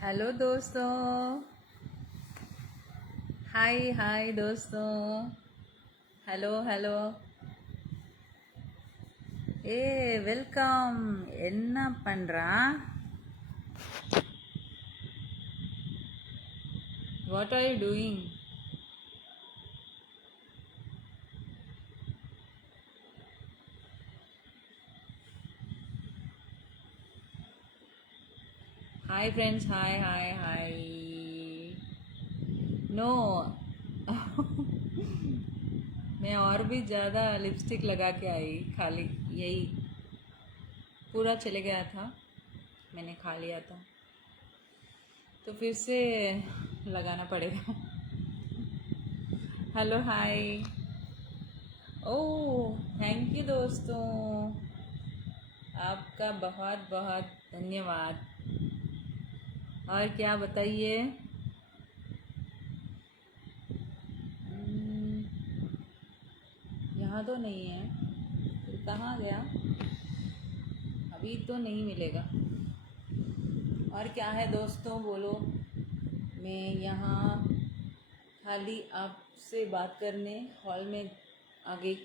Hello दोस्तों। Hi hi दोस्तों। Hello hello. ए वेलकम। என்ன பண்றா? What are you doing? Hi friends, hi hi hi. No. मैं और भी ज़्यादा लिपस्टिक लगा के आई, खाली यही पूरा चले गया था, मैंने खा लिया था, तो फिर से लगाना पड़ेगा। Hello hi. Oh thank you दोस्तों, आपका बहुत बहुत धन्यवाद। और क्या बताइए। यहाँ तो नहीं है, फिर कहाँ गया? अभी तो नहीं मिलेगा। और क्या है दोस्तों, बोलो। मैं यहाँ खाली आपसे बात करने हॉल में आ गई।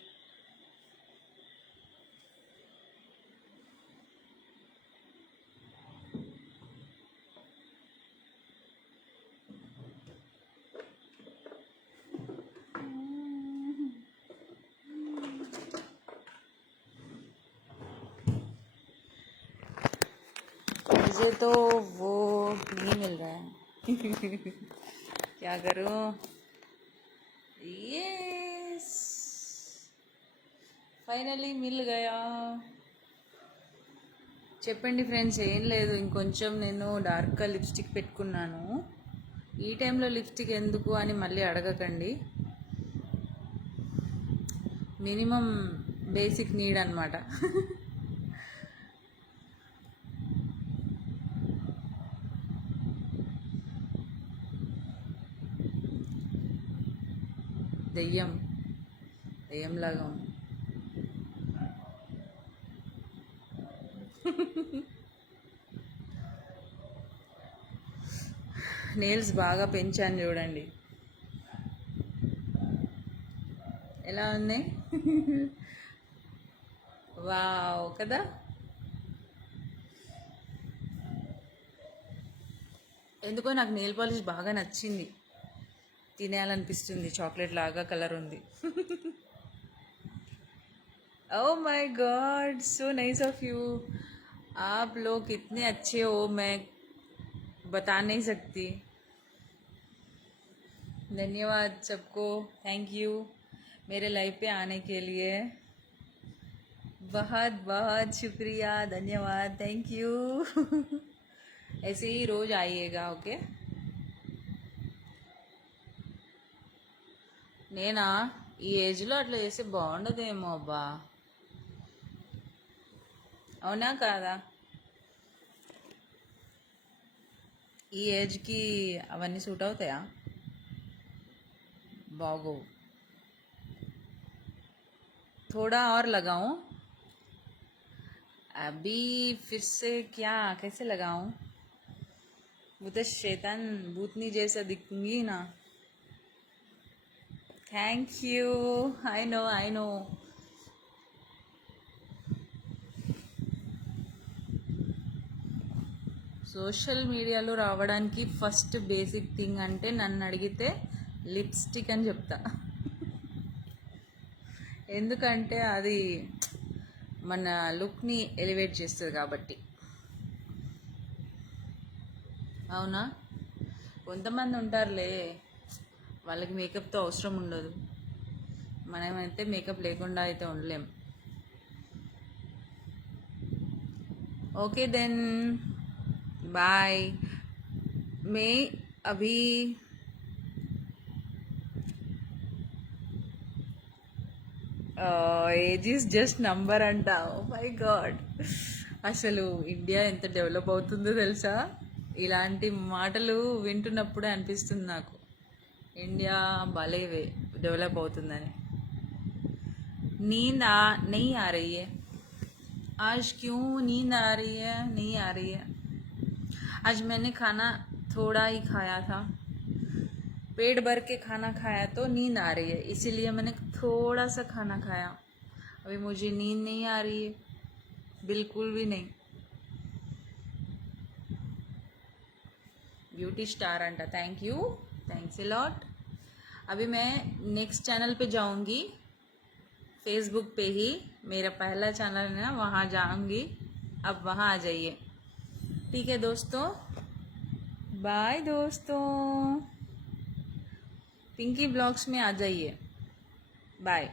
मुझे तो वो नहीं मिल रहा है। क्या करूं? यस, ఫైనలీ మిల్ గయా। చెప్పండి ఫ్రెండ్స్, ఏం లేదు, ఇంకొంచెం నేను డార్క్గా లిప్స్టిక్ పెట్టుకున్నాను. ఈ టైంలో లిప్స్టిక్ ఎందుకు అని మళ్ళీ అడగకండి, మినిమం బేసిక్ నీడ్ అనమాట. దెయ్యం దెయ్యంలాగా ఉంది. నెయిల్స్ బాగా పెంచాను చూడండి ఎలా ఉన్నాయి. వావ్ కదా. ఎందుకో నాకు నెయిల్ పాలిష్ బాగా నచ్చింది, తినేయాలనిపిస్తుంది, చాక్లెట్ లాగా కలర్ ఉంది. Oh my God, so nice of you. आप लोग कितने अच्छे हो, मैं बता नहीं सकती। धन्यवाद सबको, थैंक यू मेरे लाइव पे आने के लिए। बहुत बहुत शुक्रिया, धन्यवाद, थैंक यू। ऐसे ही रोज़ आइएगा, ओके। నేనా ఈ ఏజ్లో అట్లా చేస్తే బాగుండదేమో అబ్బా, అవునా కాదా? ఈ ఏజ్కి అవన్నీ సూట్ అవుతాయా? బాగో। थोड़ा और लगाऊं? अभी फिर से क्या, कैसे लगाऊं? वो तो शैतान भूतनी जैसा दिखूंगी ना। Thank you, I know I know. Social మీడియాలో రావడానికి ఫస్ట్ బేసిక్ థింగ్ అంటే నన్ను అడిగితే లిప్స్టిక్ అని చెప్తా. ఎందుకంటే అది మన లుక్ని ఎలివేట్ చేస్తుంది కాబట్టి. అవునా? కొంతమంది ఉంటారులే, వాళ్ళకి మేకప్తో అవసరం ఉండదు, మనమైతే మేకప్ లేకుండా అయితే ఉండలేం. Okay then bye. मैं अभी ఏజ్ ఈజ్ జస్ట్ నంబర్ అంట. ఓ మై గాడ్, అసలు ఇండియా ఎంత డెవలప్ అవుతుందో తెలుసా? ఇలాంటి మాటలు వింటున్నప్పుడే అనిపిస్తుంది నాకు ఇండియా భలే డెవలప్ అవుతుందని. नहीं आ रही है। आज क्यों नींद आ रही है? नहीं आ रही है। आज मैंने खाना थोड़ा ही खाया था, पेट भर के खाना खाया तो नींद आ रही है, इसीलिए मैंने थोड़ा सा खाना खाया। अभी मुझे नींद नहीं आ रही है, बिल्कुल भी नहीं। ब्यूटी स्टार अंटा, thank you, thanks a lot. अभी मैं नेक्स्ट चैनल पे जाऊंगी, फेसबुक पे ही मेरा पहला चैनल है ना, वहाँ जाऊंगी। अब वहाँ आ जाइए, ठीक है दोस्तों। बाय दोस्तों, पिंकी ब्लॉग्स में आ जाइए। बाय।